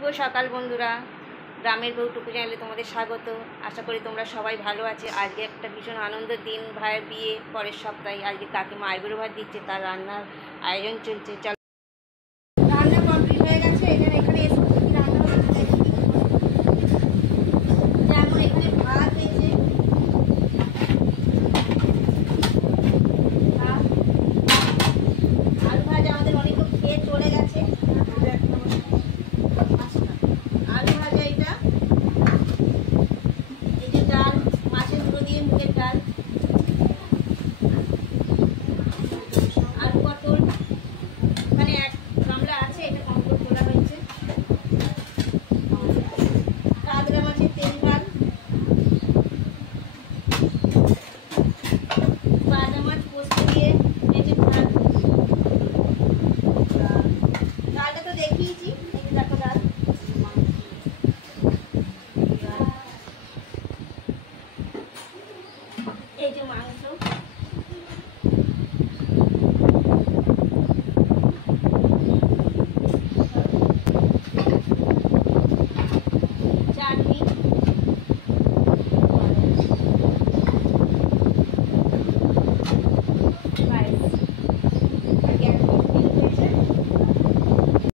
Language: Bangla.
শুভ সকাল বন্ধুরা, গ্রামের বউ টুকু চ্যানেলে তোমাদের স্বাগত। আশা করি তোমরা সবাই ভালো আছে। আজকে একটা ভীষণ আনন্দের দিন, ভাইয়ের বিয়ে পরের সপ্তাহে। আজকে কাকিমা আইবুড়ো ভাত দিচ্ছে, তার রান্নার আয়োজন চলছে। চলো, রান্না কমপ্লিট হয়ে গেছে। এখানে এসে রান্না হচ্ছে, যেমন এখানে ভাত হয়েছে, আলু ভাজা আমাদের অনেক লোক খেয়ে চলে গেছে। আলু ভাজা, এটা এই যে ডাল, মাছের গুঁড়ো দিয়ে মুগের ডাল, আলু পটল, এখানে এক গামলা আছে, এটা কমপ্লিট তোলা হয়েছে। কাতলা মাছের তেল ঝাল, বাটা মাছ পোস্ত দিয়ে মেটে ঝাল। ডালটা তো দেখিয়েছি, এই যে দেখো ডাল। এই যে মাংস,